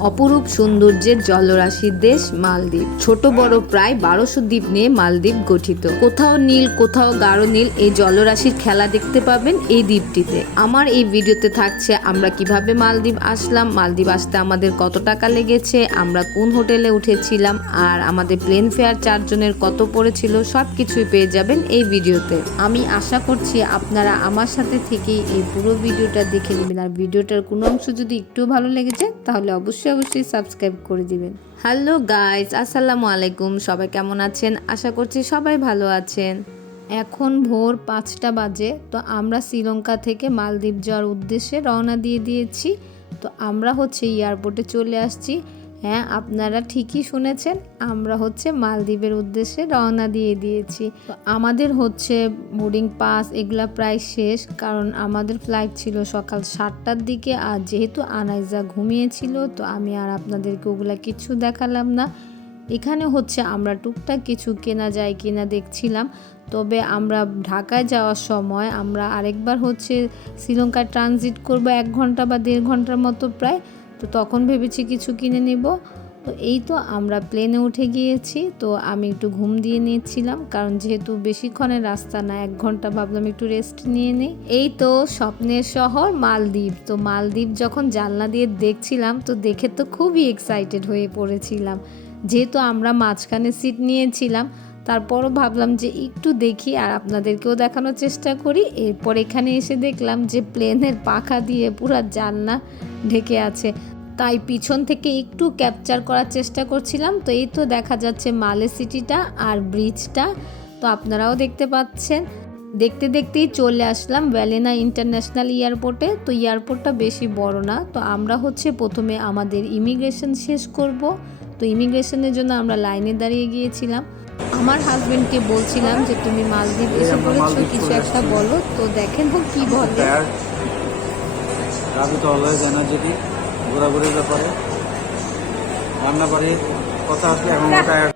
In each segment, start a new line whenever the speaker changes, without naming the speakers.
অপরূপ সৌন্দর্যের জলরাশির দেশ মালদ্বীপ। ছোট বড় প্রায় বারোশো দ্বীপ নিয়ে মালদ্বীপ গঠিত। কোথাও নীল, কোথাও গাঢ় নীল এই জলরাশির খেলা দেখতে পাবেন এই দ্বীপটিতে। আমার এই ভিডিওতে থাকছে আমরা কীভাবে মালদ্বীপ আসলাম, মালদ্বীপ আসতে আমাদের কত টাকা লেগেছে, আমরা কোন হোটেলে উঠেছিলাম, আর আমাদের প্লেন ফেয়ার চারজনের কত পড়েছিল সব কিছুই পেয়ে যাবেন এই ভিডিওতে। আমি আশা করছি আপনারা আমার সাথে থেকেই এই পুরো ভিডিওটা দেখে নেবেন। আর ভিডিওটার কোনো অংশ যদি একটু ভালো লেগেছে তাহলে অবশ্যই অবশ্যই অবশ্যই সাবস্ক্রাইব করে দিবেন। হ্যালো গাইজ আসসালামু আলাইকুম। সবাই কেমন আছেন? আশা করছি সবাই ভালো আছেন। এখন ভোর পাঁচটা বাজে, তো আমরা শ্রীলঙ্কা থেকে মালদ্বীপ যাওয়ার উদ্দেশ্যে রওনা দিয়ে দিয়েছি। তো আমরা হচ্ছে এয়ারপোর্টে চলে আসছি। হ্যাঁ আপনারা ঠিকই শুনেছেন। আমরা হচ্ছে মালদ্বীপের উদ্দেশ্যে রওনা দিয়ে দিয়েছি। আমাদের হচ্ছে বোর্ডিং পাস এগুলা প্রায় শেষ, কারণ আমাদের ফ্লাইট ছিল সকাল সাতটার দিকে। আর যেহেতু আনাইজা ঘুমিয়েছিল, তো আমি আর আপনাদেরকে ওগুলা কিছু দেখালাম না। এখানে হচ্ছে আমরা টুকটাক কিছু কেনা যায় কিনা দেখছিলাম। তবে আমরা ঢাকায় যাওয়ার সময় আমরা আরেকবার হচ্ছে শ্রীলঙ্কায় ট্রানজিট করব এক ঘণ্টা বা দেড় ঘণ্টার মতো প্রায়। তো তখন ভেবেছি কিছু কিনে নেব। তো এই তো আমরা প্লেনে উঠে গিয়েছি। তো আমি একটু ঘুম দিয়ে নিয়েছিলাম। কারণ যেহেতু বেশিক্ষণের রাস্তা না, এক ঘণ্টা ভাবলাম একটু রেস্ট নিয়ে নিই। এই তো স্বপ্নের শহর মালদ্বীপ। তো মালদ্বীপ যখন জানলা দিয়ে দেখছিলাম, তো দেখে তো খুবই এক্সাইটেড হয়ে পড়েছিলাম। যেহেতু আমরা মাঝখানে সিট নিয়েছিলাম তারপরও ভাবলাম যে একটু দেখি আর আপনাদেরকেও দেখানোর চেষ্টা করি। এরপর এখানে এসে দেখলাম যে প্লেনের পাখা দিয়ে পুরো জানলা ঢেকে আছে। তাই পিছন থেকে একটু ক্যাপচার করার চেষ্টা করছিলাম। তো এই তো দেখা যাচ্ছে মালে সিটিটা আর ব্রিজটা। তো আপনারাও দেখতে পাচ্ছেন। দেখতে দেখতেই চলে আসলাম ভ্যালেনা ইন্টারন্যাশনাল এয়ারপোর্টে। তো এয়ারপোর্টটা বেশি বড় না। তো আমরা হচ্ছে প্রথমে আমাদের ইমিগ্রেশন শেষ করব। তো ইমিগ্রেশনের জন্য আমরা লাইনে দাঁড়িয়ে গিয়েছিলাম। আমার হাজবেন্ডকে বলছিলাম যে তুমি মালদ্বীপ এসে পড়েছো কিছু একটা বলো। তো দেখেন ও কি বলে।
রাবি তো অলওয়েজ এনার্জেটি ঘোরাঘুরির ব্যাপারে রান্না বাড়ির কথা আসলে এখন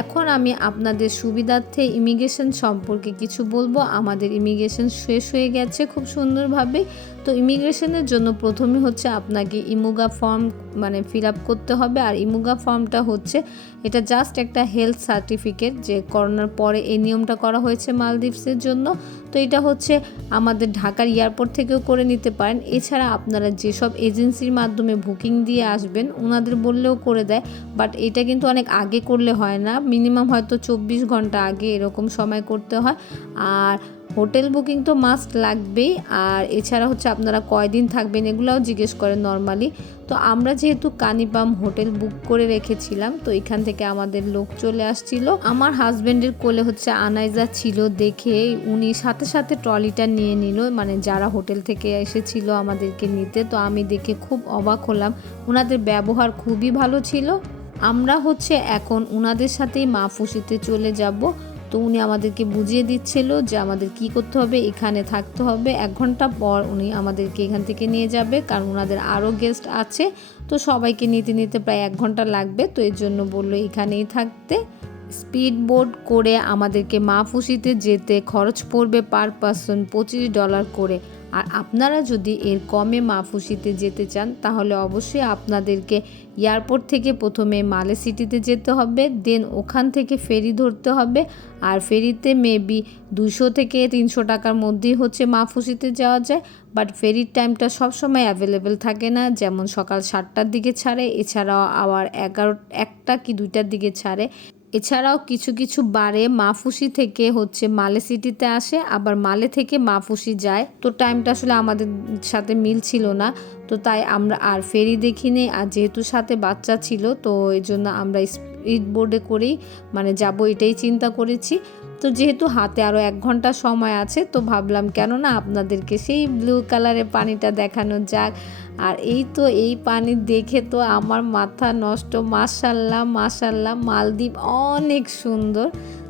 এখন আমি আপনাদের সুবিধার্থে ইমিগ্রেশন সম্পর্কে কিছু বলব। আমাদের ইমিগ্রেশন শেষ হয়ে গেছে খুব সুন্দরভাবে। তো ইমিগ্রেশনের জন্য প্রথমে হচ্ছে আপনাকে ইমুগা ফর্ম মানে ফিল আপ করতে হবে। আর ইমুগা ফর্মটা হচ্ছে, এটা জাস্ট একটা হেলথ সার্টিফিকেট যে করোনার পরে এই নিয়মটা করা হয়েছে মালদ্বীপসের জন্য। তো এটা হচ্ছে আমাদের ঢাকার এয়ারপোর্ট থেকেও করে নিতে পারেন। এছাড়া আপনারা যেসব এজেন্সির মাধ্যমে বুকিং দিয়ে আসবেন ওনাদের বললেও করে দেয়। বাট এটা কিন্তু অনেক আগে করলে হয় না। মিনিমাম হয়তো চব্বিশ ঘণ্টা আগে এরকম সময় করতে হয়। আর হোটেল বুকিং তো মাস্ট লাগবেই, আর এছাড়া হচ্ছে আপনারা কয়দিন থাকবেন এগুলোও জিজ্ঞেস করেন নর্মালি। তো আমরা যেহেতু কানিপাম হোটেল বুক করে রেখেছিলাম, তো এখান থেকে আমাদের লোক চলে আসছিল। আমার হাজবেন্ডের কোলে হচ্ছে আনাইজা ছিল দেখে উনি সাথে সাথে ট্রলিটা নিয়ে নিল মানে যারা হোটেল থেকে এসেছিল আমাদেরকে নিতে, তো আমি দেখে খুব অবাক হলাম। ওনাদের ব্যবহার খুবই ভালো ছিল। আমরা হচ্ছে এখন ওনাদের সাথেই মা ফুসিতে চলে যাব। তো উনি আমাদেরকে বুঝিয়ে দিচ্ছিল যে আমাদের কি করতে হবে, এখানে থাকতে হবে। এক ঘণ্টা পর উনি আমাদেরকে এখান থেকে নিয়ে যাবে, কারণ ওনাদের আরও গেস্ট আছে। তো সবাইকে নিতে নিতে প্রায় এক ঘণ্টা লাগবে। তো এর জন্য বলল, এখানেই থাকতে। স্পিড বোট করে আমাদেরকে মাফুসিতে যেতে খরচ পড়বে পার পার্সন পঁচিশ ডলার করে। আর আপনারা যদি এর কমে মাফুসিতে যেতে চান, তাহলে অবশ্যই আপনাদেরকে এয়ারপোর্ট থেকে প্রথমে মালে সিটিতে যেতে হবে, দেন ওখান থেকে ফেরি ধরতে হবে। আর ফেরিতে মেবি দুশো থেকে তিনশো টাকার মধ্যেই হচ্ছে মাফুসিতে যাওয়া যায় বাট ফেরির টাইমটা সবসময় অ্যাভেলেবেল থাকে না। যেমন সকাল সাতটার দিকে ছাড়ে, এছাড়াও আবার এগারো, একটা কি দুইটার দিকে ছাড়ে। এছাড়াও কিছু কিছু বারে মাফুসি থেকে হচ্ছে মালে সিটিতে আসে, আবার মালে থেকে মাফুসি যায়। তো টাইমটা আসলে আমাদের সাথে মিল ছিল না। তো তাই আমরা আর ফেরি দেখিনি, আর যেহেতু সাথে বাচ্চা ছিল, তো এই জন্য আমরা স্পিড বোর্ডে করেই মানে যাব এটাই চিন্তা করেছি। তো যেহেতু হাতে আরও এক ঘণ্টা সময় আছে, তো ভাবলাম কেন না আপনাদেরকে সেই ব্লু কালারের পানিটা দেখানো যাক। আর এই তো এই পানি দেখে তো আমার মাথা নষ্ট। মাসাল্লাহ মাসাল্লাহ মালদ্বীপ অনেক সুন্দর।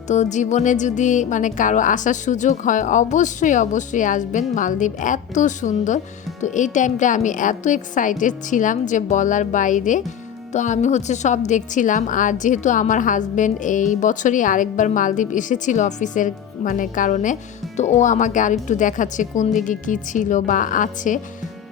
তো জীবনে যদি মানে কারও আসার সুযোগ হয়, অবশ্যই অবশ্যই আসবেন। মালদ্বীপ এত সুন্দর। তো এই টাইমটা আমি এত এক্সাইটেড ছিলাম যে বলার বাইরে। তো আমি হচ্ছে সব দেখছিলাম। আর যেহেতু আমার হাজব্যান্ড এই বছরই আরেকবার মালদ্বীপ এসেছিল অফিসের মানে কারণে, তো ও আমাকে আরেকটু দেখাচ্ছে কোন দিকে কি ছিল বা আছে।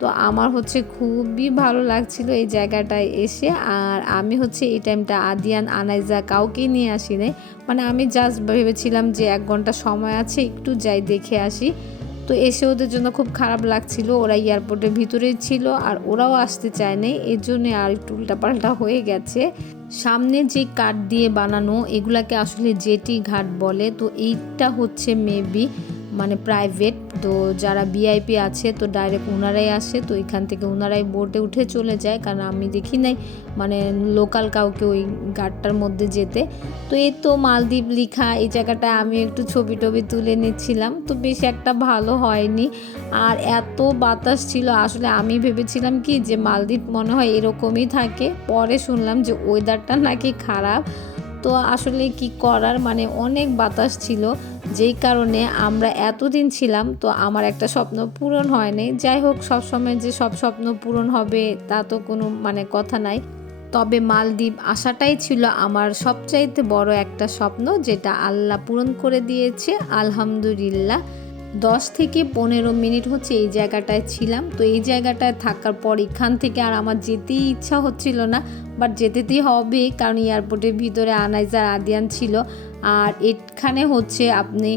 তো আমার হচ্ছে খুবই ভালো লাগছিল এই জায়গাটায় এসে। আর আমি হচ্ছে এই টাইমটা আদিয়ান, আনাইজা কাউকে নিয়ে আসি নাই মানে আমি জাস্ট ভেবেছিলাম যে এক ঘণ্টা সময় আছে, একটু যাই দেখে আসি। তো এসে ওদের জন্য খুব খারাপ লাগছিল। ওরা এয়ারপোর্টের ভিতরে ছিল আর ওরাও আসতে চায় চায়নি। এর জন্যে আর একটু উল্টাপাল্টা হয়ে গেছে। সামনে যে কাঠ দিয়ে বানানো, এগুলাকে আসলে জেটি ঘাট বলে। তো এইটা হচ্ছে মেবি মানে প্রাইভেট তো যারা ভিআইপি আছে, তো ডাইরেক্ট ওনারাই আসে, তো এখান থেকে ওনারাই বোটে উঠে চলে যায়। কারণ আমি দেখি নাই মানে লোকাল কাউকে ওই ঘাটটার মধ্যে যেতে। তো এই তো মালদ্বীপ লিখা, এই জায়গাটায় আমি একটু ছবি টবি তুলে নিচ্ছিলাম। তো বেশ একটা ভালো হয়নি। আর এত বাতাস ছিল, আসলে আমি ভেবেছিলাম কি যে মালদ্বীপ মনে হয় এরকমই থাকে। পরে শুনলাম যে ওয়েদারটা নাকি খারাপ। তো আসলে কি করার? মানে অনেক বাতাস ছিল। যেই কারণে আমরা এতদিন ছিলাম, তো আমার একটা স্বপ্ন পূরণ হয়নি। যাই হোক, সবসময় যে সব স্বপ্ন পূরণ হবে, তা তো কোনো মানে কথা নাই। তবে মালদ্বীপ আসাটাই ছিল আমার সবচাইতে বড় একটা স্বপ্ন, যেটা আল্লাহ পূরণ করে দিয়েছে, আলহামদুলিল্লাহ। দশ থেকে পনেরো মিনিট হচ্ছে এই জায়গাটায় ছিলাম। তো এই জায়গাটায় থাকার পর এখান থেকে আর আমার যেতেই ইচ্ছা হচ্ছিল না বাট যেতেতেই হবে কারণ এয়ারপোর্টের ভিতরে আনাইজার আদিয়ান ছিল। আর এখানে হচ্ছে আপনি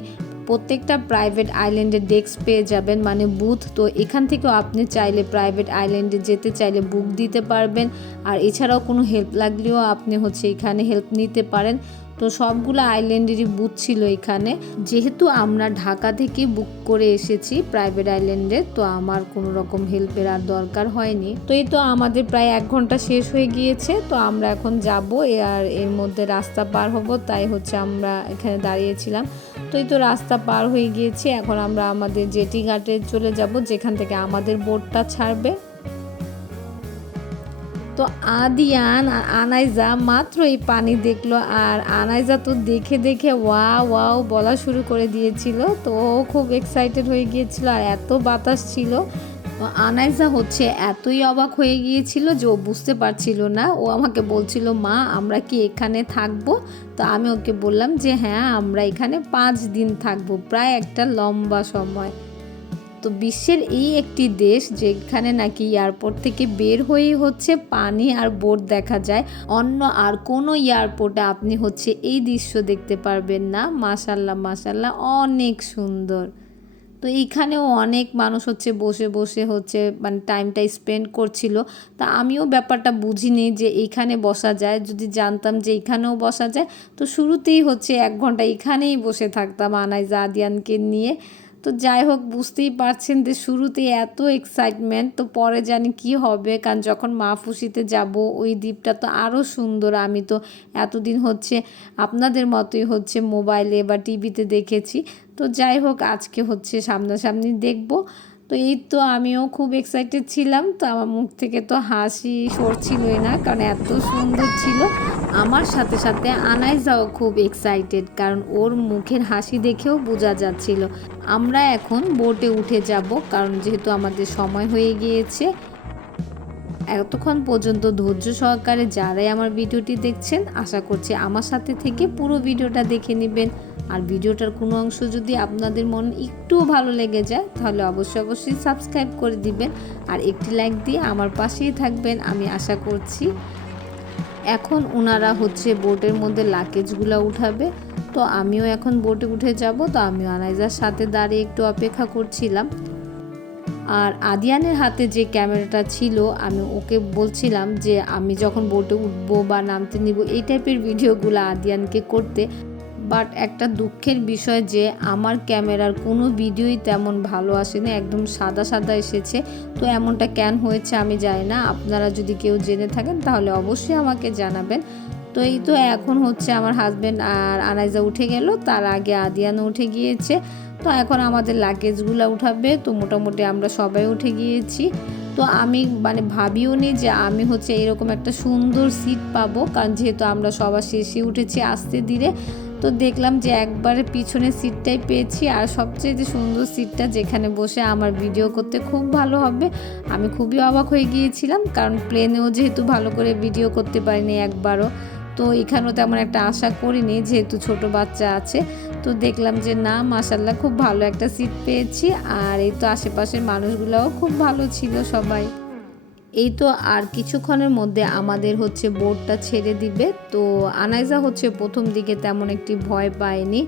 প্রত্যেকটা প্রাইভেট আইল্যান্ডে ডেস্ক পেয়ে যাবেন মানে বুথ তো এখান থেকেও আপনি চাইলে প্রাইভেট আইল্যান্ডে যেতে চাইলে বুক দিতে পারবেন। আর এছাড়াও কোনো হেল্প লাগলেও আপনি হচ্ছে এখানে হেল্প নিতে পারেন। তো সবগুলো আইল্যান্ডেরই বুথ ছিল এখানে। যেহেতু আমরা ঢাকা থেকে বুক করে এসেছি প্রাইভেট আইল্যান্ডে তো আমার কোনো রকম হেল্পের আর দরকার হয়নি। তো এই তো আমাদের প্রায় এক ঘণ্টা শেষ হয়ে গিয়েছে, তো আমরা এখন যাব। আর এর মধ্যে রাস্তা পার হব, তাই হচ্ছে আমরা এখানে দাঁড়িয়েছিলাম। তো এই তো রাস্তা পার হয়ে গিয়েছে, এখন আমরা আমাদের জেটি ঘাটে চলে যাব, যেখান থেকে আমাদের বোটটা ছাড়বে। তো আদিয়ান আর আনাইজা মাত্র এই পানি দেখল আর আনাইজা তো দেখে দেখে ওয়া ওয়াও বলা শুরু করে দিয়েছিল। তো খুব এক্সাইটেড হয়ে গিয়েছিল আর এত বাতাস ছিল। আনাইজা হচ্ছে এতই অবাক হয়ে গিয়েছিল যে ও বুঝতে পারছিল না। ও আমাকে বলছিল, মা, আমরা কি এখানে থাকব? তো আমি ওকে বললাম যে হ্যাঁ আমরা এখানে পাঁচ দিন থাকব, প্রায় একটা লম্বা সময়। তো বিশ্বের এই একটি দেশ যেখানে নাকি এয়ারপোর্ট থেকে বের হয়েই হচ্ছে পানি আর বোট দেখা যায়, অন্য আর কোনো এয়ারপোর্টে আপনি হচ্ছে এই দৃশ্য দেখতে পারবেন না। মাসাল্লাহ মাসাল্লাহ অনেক সুন্দর। তো এইখানেও অনেক মানুষ হচ্ছে বসে বসে হচ্ছে মানে টাইমটা স্পেন্ড করছিল। তা আমিও ব্যাপারটা বুঝিনি যে এইখানে বসা যায়। যদি জানতাম যে এইখানেও বসা যায়, তো শুরুতেই হচ্ছে এক ঘণ্টা এখানেই বসে থাকতাম আনাইজা আদিয়ানকে নিয়ে। তো যাই হোক, বুঝতেই পারছেন যে শুরুতে এত এক্সাইটমেন্ট তো পরে জানি কি হবে। কারণ যখন মাহফুসিতে যাব, ওই দ্বীপটা তো আরও সুন্দর। আমি তো এতদিন হচ্ছে আপনাদের মতোই হচ্ছে মোবাইলে বা টিভিতে দেখেছি। তো যাই হোক, আজকে হচ্ছে সামনাসামনি দেখব। তো এই তো আমিও খুব এক্সাইটেড ছিলাম। তো আমার মুখ থেকে তো হাসি সরছিলই না, কারণ এত সুন্দর ছিল। আমার সাথে সাথে আনাইজাও খুব এক্সাইটেড কারণ ওর মুখের হাসি দেখেও বোঝা যাচ্ছিল। আমরা এখন বোটে উঠে যাব, কারণ যেহেতু আমাদের সময় হয়ে গিয়েছে এতক্ষণ পর্যন্ত ধৈর্য সহকারে যারাই আমার ভিডিওটি দেখছেন, আশা করছি আমার সাথে থেকে পুরো ভিডিওটা দেখে নেবেন। আর ভিডিওটার কোনো অংশ যদি আপনাদের মন একটুও ভালো লেগে যায়, তাহলে অবশ্যই অবশ্যই সাবস্ক্রাইব করে দিবেন। আর একটি লাইক দিয়ে আমার পাশেই থাকবেন, আমি আশা করছি। এখন ওনারা হচ্ছে বোটের মধ্যে লাকেজগুলো উঠাবে। তো আমিও এখন বোটে উঠে যাব। তো আমিও আনাইজার সাথে দাঁড়িয়ে একটু অপেক্ষা করছিলাম। আর আদিয়ানের হাতে যে ক্যামেরাটা ছিল, আমি ওকে বলছিলাম যে আমি যখন বোটে উঠবো বা নামতে নিব, এই টাইপের ভিডিওগুলো আদিয়ানকে করতে। বাট একটা দুঃখের বিষয় যে আমার ক্যামেরার কোনো ভিডিওই তেমন ভালো আসেনি, একদম সাদা সাদা এসেছে। তো এমনটা কেন হয়েছে আমি জানি না, আপনারা যদি কেউ জেনে থাকেন তাহলে অবশ্যই আমাকে জানাবেন। তো এই তো এখন হচ্ছে আমার হাজব্যান্ড আর আনাইজা উঠে গেল, তার আগে আদিয়ানও উঠে গিয়েছে। তো এখন আমাদের লাগেজগুলো উঠাবে। তো মোটামুটি আমরা সবাই উঠে গিয়েছি। তো আমি মানে ভাবিও নি যে আমি হচ্ছে এরকম একটা সুন্দর সিট পাবো। কারণ যেহেতু আমরা সবার শেষে উঠেছি আস্তে ধীরে, তো দেখলাম যে একবারে পিছনের সিটটাই পেয়েছি। আর সবচেয়ে যে সুন্দর সিটটা যেখানে বসে আমার ভিডিও করতে খুব ভালো হবে। আমি খুবই অবাক হয়ে গিয়েছিলাম। কারণ প্লেনেও যেহেতু ভালো করে ভিডিও করতে পারিনি একবারও। তো এখানেও তেমন একটা আশা করিনি, যেহেতু ছোট বাচ্চা আছে। তো দেখলাম যে না মাসাল্লাহ খুব ভালো একটা সিট পেয়েছি। আর এই তো আশেপাশের মানুষগুলোও খুব ভালো ছিল সবাই। এই তো আর কিছুক্ষণের মধ্যে আমাদের হচ্ছে বোর্ডটা ছেড়ে দিবে। তো আনাইজা হচ্ছে প্রথম দিকে তেমন একটি ভয় পায়নি।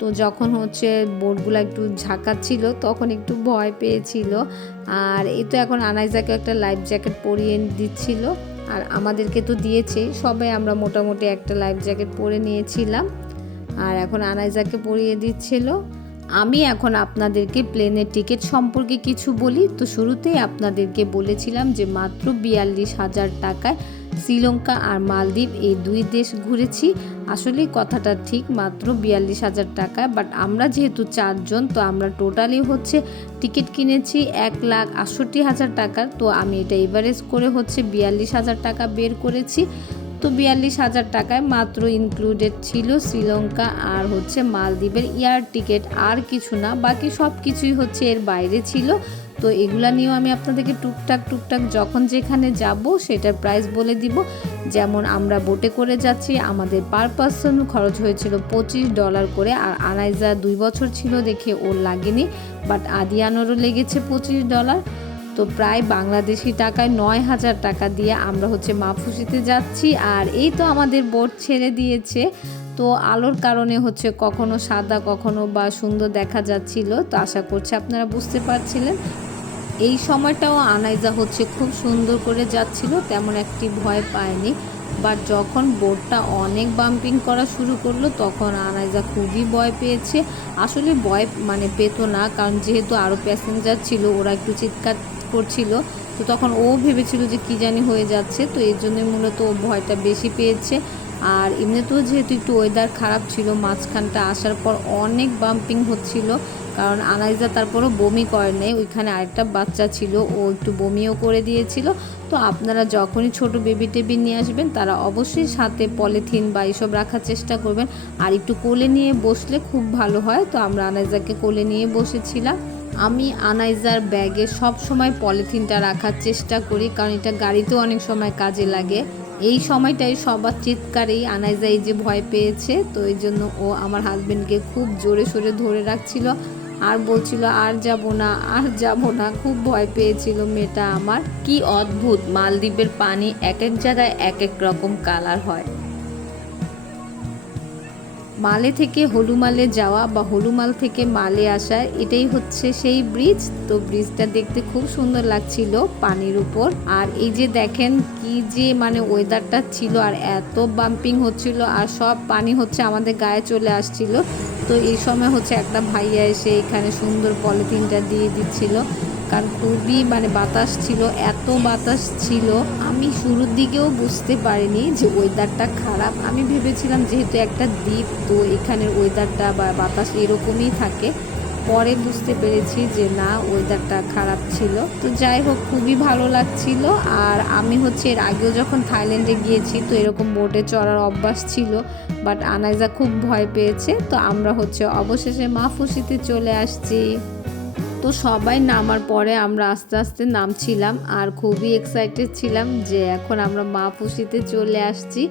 তো যখন হচ্ছে বোর্ডগুলো একটু ঝাঁকাচ্ছিল, তখন একটু ভয় পেয়েছিল। আর এই তো এখন আনাইজাকে একটা লাইফ জ্যাকেট পরিয়ে দিচ্ছিল। আর আমাদেরকে তো দিয়েছে। সবাই আমরা মোটামুটি একটা লাইফ জ্যাকেট পরে নিয়েছিলাম। আর এখন আনাইজাকে পরিয়ে দিচ্ছিল। আমি এখন আপনাদেরকে প্লেনের টিকিট সম্পর্কে কিছু বলি। তো শুরুতেই আপনাদেরকে বলেছিলাম যে মাত্র বিয়াল্লিশ হাজার টাকায় শ্রীলঙ্কা আর মালদ্বীপ এই দুই দেশ ঘুরেছি। আসলে কথাটা ঠিক, মাত্র বিয়াল্লিশ হাজার টাকায় বাট আমরা যেহেতু চারজন, তো আমরা টোটালি হচ্ছে টিকিট কিনেছি এক লাখ আটষট্টি হাজার টাকার তো আমি এটা এভারেজ করে হচ্ছে বিয়াল্লিশ হাজার টাকা বের করেছি। তো বিয়াল্লিশ হাজার টাকায় মাত্র ইনক্লুডেড ছিল শ্রীলঙ্কা আর হচ্ছে মালদ্বীপের এয়ার টিকিট আর কিছু না, বাকি সব কিছুই হচ্ছে এর বাইরে ছিল। তো এগুলা নিয়েও আমি আপনাদেরকে টুকটাক টুকটাক যখন যেখানে যাব, সেটার প্রাইস বলে দিব। যেমন আমরা বোটে করে যাচ্ছি, আমাদের পার পার্সন খরচ হয়েছিল পঁচিশ ডলার করে, আর আনাইজা দুই বছর ছিল দেখে ওর লাগেনি বাট আদিয়ানোরও লেগেছে পঁচিশ ডলার তো প্রায় বাংলাদেশি টাকায় নয় হাজার টাকা দিয়ে আমরা হচ্ছে মাফুসিতে যাচ্ছি, আর এই তো আমাদের বোট ছেড়ে দিয়েছে। তো আলোর কারণে হচ্ছে কখনো সাদা, কখনো বা সুন্দর দেখা যাচ্ছিল, তো আশা করছি আপনারা বুঝতে পারছিলেন। এই সময়টাও আনাইজা হচ্ছে খুব সুন্দর করে যাচ্ছিল, তেমন একটি ভয় পায়নি। বাট যখন বোটটা অনেক বাম্পিং করা শুরু করল, তখন আনাইজা খুবই ভয় পেয়েছে। আসলে ভয় মানে পেতো না, কারণ যেহেতু আরও প্যাসেঞ্জার ছিল, ওরা একটু চিৎকার করছিল, তো তখন ও ভেবেছিল যে কী জানি হয়ে যাচ্ছে, তো এর জন্যই মূলত ও ভয়টা বেশি পেয়েছে। আর এমনিতেও যেহেতু একটু ওয়েদার খারাপ ছিল, মাঝখানটা আসার পর অনেক বাম্পিং হচ্ছিল কারণ আনাইজা তারপরও বমি করে নেই। ওইখানে আরেকটা বাচ্চা ছিল, ও একটু বমিও করে দিয়েছিল। তো আপনারা যখনই ছোট বেবি টেবি নিয়ে আসবেন, তারা অবশ্যই সাথে পলিথিন বা এইসব রাখার চেষ্টা করবেন। আর একটু কোলে নিয়ে বসলে খুব ভালো হয়। তো আমরা আনাইজাকে কোলে নিয়ে বসেছিলাম। আমি আনাইজার ব্যাগে সব সময় পলিথিনটা রাখার চেষ্টা করি, কারণ এটা গাড়িতেও অনেক সময় কাজে লাগে। এই সময়টাই সবার চিৎকারেই আনাইজা এই যে ভয় পেয়েছে। তো এই জন্য ও আমার হাজবেন্ডকে খুব জোরে সোরে ধরে রাখছিল। আর বলছিল, আর যাব না, আর যাব না। খুব ভয় পেয়েছিল মেয়েটা আমার। কি অদ্ভুত! মালদ্বীপের পানি এক এক জায়গায় এক এক রকম কালার হয়। মালে থেকে হলুমালে যাওয়া বা হলুমাল থেকে মালে আসা, এটাই হচ্ছে সেই ব্রিজ তো ব্রিজটা দেখতে খুব সুন্দর লাগছিল পানির উপর। আর এই যে দেখেন কি যে মানে ওয়েদারটা ছিল আর এত বাম্পিং হচ্ছিল আর সব পানি হচ্ছে আমাদের গায়ে চলে আসছিল। তো এই সময় হচ্ছে একটা ভাইয়া এসে এখানে সুন্দর পলিথিনটা দিয়ে দিচ্ছিল। কারণ খুবই মানে বাতাস ছিল, এত বাতাস ছিল। আমি শুরুর দিকেও বুঝতে পারিনি যে ওয়েদারটা খারাপ। আমি ভেবেছিলাম যেহেতু একটা দ্বীপ, তো এখানের ওয়েদারটা বা বাতাস এরকমই থাকে। পরে বুঝতে পেরেছি যে না ওয়েদারটা খারাপ ছিল। তো যাই হোক, খুবই ভালো লাগছিল। আর আমি হচ্ছে এর আগেও যখন থাইল্যান্ডে গিয়েছি, তো এরকম বোটে চড়ার অভ্যাস ছিল। বাট আনাইজা খুব ভয় পেয়েছে। তো আমরা হচ্ছে অবশেষে মাফুসিতে চলে আসছি। তো সবাই নামার পরে আমরা আস্তে আস্তে নামছিলাম আর খুবই এক্সাইটেড ছিলাম যে এখন আমরা মাফুসিতে চলে আসছি।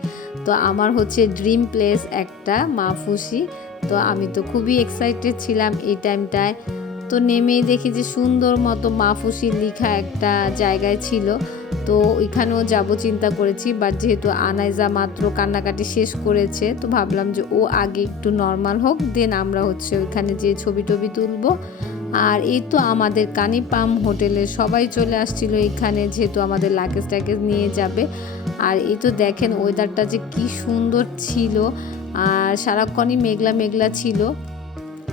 তো আমার হচ্ছে ড্রিম প্লেস একটা মাফুসি তো আমি তো খুবই এক্সাইটেড ছিলাম এই টাইমটায় তো নেমেই দেখি যে সুন্দর মতো মাফুসি লেখা একটা জায়গায় ছিল। তো ওইখানেও যাব চিন্তা করেছি বাট যেহেতু আনাইজা মাত্র কান্নাকাটি শেষ করেছে, তো ভাবলাম যে ও আগে একটু নর্মাল হোক দেন আমরা হচ্ছে ওইখানে যে ছবি টবি তুলবো। আর এই তো আমাদের কানিপাম হোটেলে সবাই চলে আসছিল এখানে, যেহেতু আমাদের লাগেজ ট্যাগেজ নিয়ে যাবে। আর এই তো দেখেন ওয়েদারটা যে কি সুন্দর ছিল। আর সারাক্ষণই মেঘলা মেঘলা ছিল।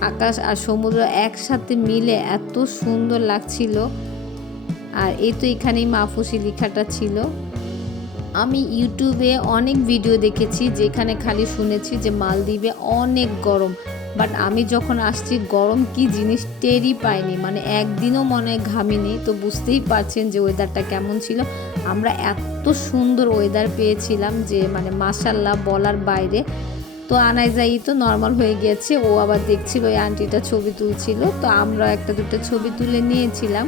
আকাশ আর সমুদ্র একসাথে মিলে এত সুন্দর লাগছিল। আর এই তো এখানেই মাফুসি লেখাটা ছিল। আমি ইউটিউবে অনেক ভিডিও দেখেছি যেখানে খালি শুনেছি যে মালদ্বীপে অনেক গরম। বাট আমি যখন আসছি, গরম কি জিনিস টেরই পাইনি। মানে একদিনও মনে ঘামিনি তো বুঝতেই পারছেন যে ওয়েদারটা কেমন ছিল। আমরা এত সুন্দর ওয়েদার পেয়েছিলাম যে মানে মাসাল্লাহ বলার বাইরে। তো আনাইজাই তো নর্মাল হয়ে গিয়েছে ও আবার দেখছিল ওই আন্টিটা ছবি তুলছিল। তো আমরা একটা দুটো ছবি তুলে নিয়েছিলাম।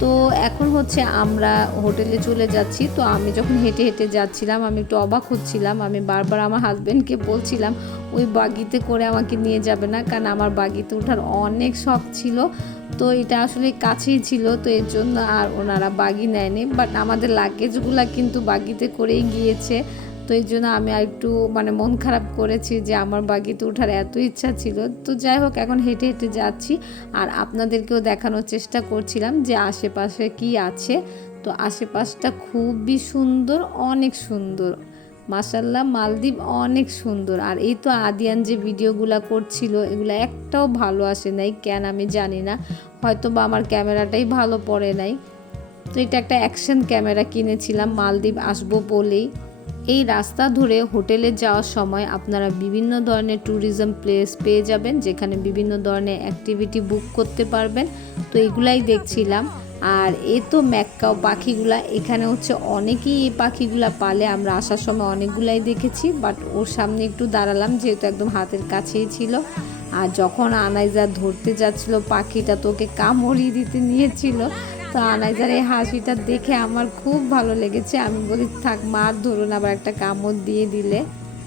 তো এখন হচ্ছে আমরা হোটেলে চলে যাচ্ছি। তো আমি যখন হেঁটে হেঁটে যাচ্ছিলাম, আমি একটু অবাক হচ্ছিলাম। আমি বারবার আমার হাজব্যান্ডকে বলছিলাম, ওই বাগিতে করে আমাকে নিয়ে যাবে না? কারণ আমার বাগিতে ওঠার অনেক শখ ছিল। তো এটা আসলে কাছেই ছিল, তো এর জন্য আর ওনারা বাগি নেয়নি। বাট আমাদের লাগেজগুলো কিন্তু বাগিতে করেই গিয়েছে। তো এই জন্য আমি আর একটু মানে মন খারাপ করেছি যে আমার বাগিতে ওঠার এত ইচ্ছা ছিল। তো যাই হোক, এখন হেঁটে হেঁটে যাচ্ছি। আর আপনাদেরকেও দেখানোর চেষ্টা করছিলাম যে আশেপাশে কি আছে। তো আশেপাশটা খুবই সুন্দর, অনেক সুন্দর। মাসাল্লাহ মালদ্বীপ অনেক সুন্দর। আর এই তো আদিয়ান যে ভিডিওগুলো করছিল, এগুলো একটাও ভালো আসে নাই, কেন আমি জানি না। হয়তো বা আমার ক্যামেরাটাই ভালো পড়ে নাই। তো এটা একটা অ্যাকশন ক্যামেরা কিনেছিলাম, মালদ্বীপ আসব বলেই। এই রাস্তা ধরে হোটেলে যাওয়ার সময় আপনারা বিভিন্ন ধরনের ট্যুরিজম প্লেস পেয়ে যাবেন, যেখানে বিভিন্ন ধরনের অ্যাক্টিভিটি বুক করতে পারবেন। তো এগুলাই দেখছিলাম। আর এ তো ম্যাক্কাও পাখিগুলা, এখানে হচ্ছে অনেকেই এই পাখিগুলা পালে। আমরা আসার সময় অনেকগুলাই দেখেছি বাট ওর সামনে একটু দাঁড়ালাম, যেহেতু একদম হাতের কাছেই ছিল। আর যখন আনাইজা ধরতে যাচ্ছিল, পাখিটা তোকে কামড়িয়ে দিতে নিয়েছিল তো আনাইজার এই হাসিটা দেখে আমার খুব ভালো লেগেছে। আমি বলি, থাক মার ধরুন আবার একটা কামড় দিয়ে দিলে।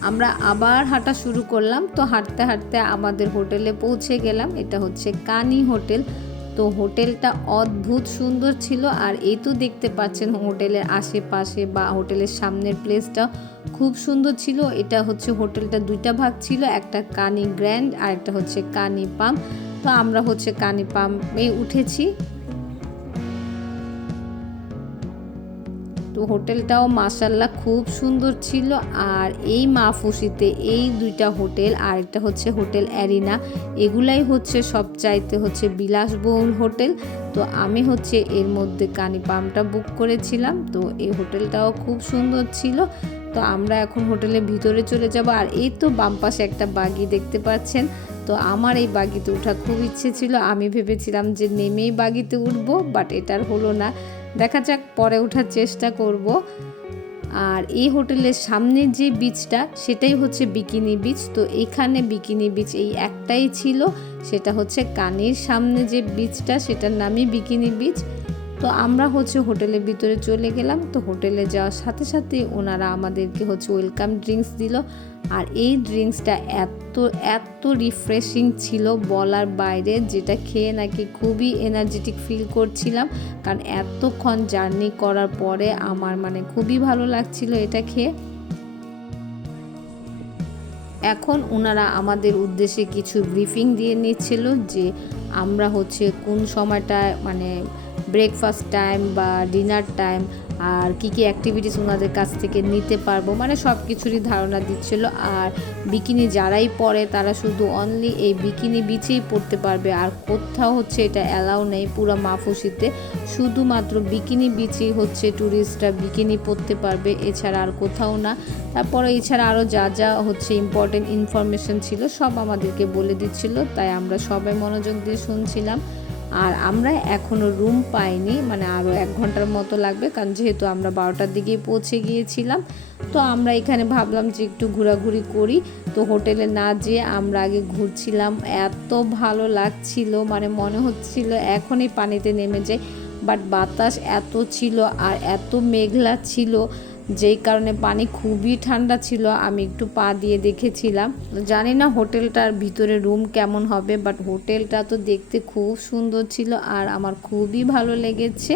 আমরা আবার হাঁটা শুরু করলাম। তো হাঁটতে হাঁটতে আমাদের হোটেলে পৌঁছে গেলাম। এটা হচ্ছে কানি হোটেল। তো হোটেলটা অদ্ভুত সুন্দর ছিল। আর এই তো দেখতে পাচ্ছেন হোটেলের আশেপাশে বা হোটেলের সামনের প্লেসটা খুব সুন্দর ছিল। এটা হচ্ছে হোটেলটা দুইটা ভাগ ছিল। একটা কানি গ্র্যান্ড আর একটা হচ্ছে কানি পাম্প তো আমরা হচ্ছে কানি পাম্পে উঠেছি। হোটেলটাও মাসাল্লাহ খুব সুন্দর ছিল। আর এই মাহফুসিতে এই দুইটা হোটেল আর একটা হচ্ছে হোটেল অ্যারিনা। এগুলাই হচ্ছে সবচাইতে হচ্ছে বিলাসবহুল হোটেল। তো আমি হচ্ছে এর মধ্যে কানি পামটা বুক করেছিলাম। তো এই হোটেলটাও খুব সুন্দর ছিল। তো আমরা এখন হোটেলের ভিতরে চলে যাব। আর এই তো বাম পাশে একটা বাগি দেখতে পাচ্ছেন। তো আমার এই বাগিতে ওঠা খুব ইচ্ছে ছিল। আমি ভেবেছিলাম যে নেমেই বাগিতে উঠবো বাট এটার হলো না। দেখা যাক পরে ওঠার চেষ্টা করব। আর এই হোটেলের সামনে যে বিচটা সেটাই হচ্ছে বিকিনি বিচ তো এখানে বিকিনি বিচ এই একটাই ছিল। সেটা হচ্ছে কানের সামনে যে বিচটা সেটার নামই বিকিনি বিচ তো আমরা হচ্ছে হোটেলের ভিতরে চলে গেলাম। তো হোটেলে যাওয়ার সাথে সাথে ওনারা আমাদেরকে হচ্ছে ওয়েলকাম ড্রিঙ্কস দিল। আর এই ড্রিঙ্কসটা এত এত রিফ্রেশিং ছিল বলার বাইরে, যেটা খেয়ে নাকি খুবই এনার্জেটিক ফিল করছিলাম। কারণ এতক্ষণ জার্নি করার পরে আমার মানে খুবই ভালো লাগছিল এটা খেয়ে। এখন ওনারা আমাদের উদ্দেশ্যে কিছু ব্রিফিং দিয়ে নিচ্ছিল যে আমরা হচ্ছে কোন সময়টায় মানে ব্রেকফাস্ট টাইম বা ডিনার টাইম আর কি কি অ্যাক্টিভিটিস ওনাদের কাছ থেকে নিতে পারব মানে সব কিছুরই ধারণা দিচ্ছিল। আর বিকিনি যারাই পরে তারা শুধু অনলি এই বিকিনি বিচেই পড়তে পারবে। আর কোথাও হচ্ছে এটা অ্যালাউ নেই পুরো মাফুসিতে। শুধুমাত্র বিকিনি বিচেই হচ্ছে ট্যুরিস্টরা বিকিনি পরতে পারবে, এছাড়া আর কোথাও না। তারপরে এছাড়া আরও যা যা হচ্ছে ইম্পর্টেন্ট ইনফরমেশন ছিল সব আমাদেরকে বলে দিচ্ছিল, তাই আমরা সবাই মনোযোগ দিয়ে শুনছিলাম। আর আমরা এখনও রুম পাইনি মানে আরও এক ঘণ্টার মতো লাগবে, কারণ যেহেতু আমরা বারোটার দিকে পৌঁছে গিয়েছিলাম, তো আমরা এখানে ভাবলাম যে একটু ঘোরাঘুরি করি। তো হোটেলে না যেয়ে আমরা আগে ঘুরছিলাম, এত ভালো লাগছিল মানে মনে হচ্ছিল এখনই পানিতে নেমে যাই। বাট বাতাস এত ছিল আর এত মেঘলা ছিল যেই কারণে পানি খুবই ঠান্ডা ছিল, আমি একটু পা দিয়ে দেখেছিলাম। জানি না হোটেলটার ভিতরে রুম কেমন হবে বাট হোটেলটা তো দেখতে খুব সুন্দর ছিল আর আমার খুবই ভালো লেগেছে।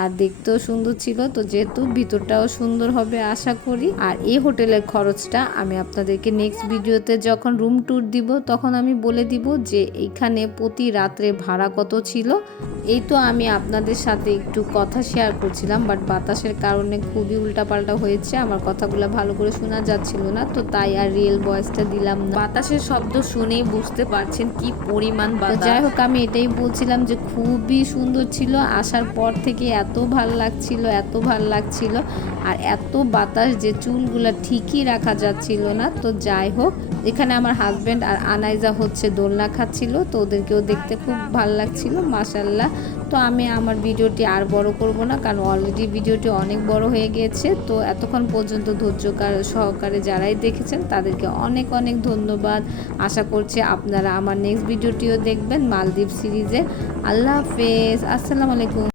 আর দেখতেও সুন্দর ছিল। তো যেহেতু ভিতরটাও সুন্দর হবে আশা করি। আর এই হোটেলের খরচটা আমি আপনাদেরকে নেক্সট ভিডিওতে যখন রুম ট্যুর দিব তখন আমি বলে দিব যে এইখানে প্রতি রাত্রে ভাড়া কত ছিল। এই তো আমি আপনাদের সাথে একটু কথা শেয়ার করছিলাম বাট বাতাসের কারণে খুবই উল্টাপাল্টা হয়েছে। আমার কথাগুলো ভালো করে শোনা যাচ্ছিল না তো তাই আর রিয়েল ভয়েসটা দিলাম না। বাতাসের শব্দ শুনেই বুঝতে পারছেন কি পরিমাণ যাই হোক আমি এটাই বলছিলাম যে খুবই সুন্দর ছিল। আসার পর থেকে এত ভালো লাগছিল, এত ভালো লাগছিল। আর এত বাতাস যে চুলগুলো ঠিকই রাখা যাচ্ছিল না। তো যাই হোক, এখানে আমার হাজব্যান্ড আর আনাইজা হচ্ছে দোলনা খাচ্ছিল, তো ওদেরকেও দেখতে খুব ভালো লাগছিল মাসাল্লাহ তো আমি আমার ভিডিওটি আর বড় করব না, কারণ অলরেডি ভিডিওটি অনেক বড় হয়ে গিয়েছে। তো এতক্ষণ পর্যন্ত ধৈর্যকার সহকারে যারাই দেখেছেন, তাদেরকে অনেক অনেক ধন্যবাদ। আশা করছি আপনারা আমার নেক্সট ভিডিওটিও দেখবেন, মালদ্বীপ সিরিজে। আল্লাহ হাফেজ, আসসালামু আলাইকুম।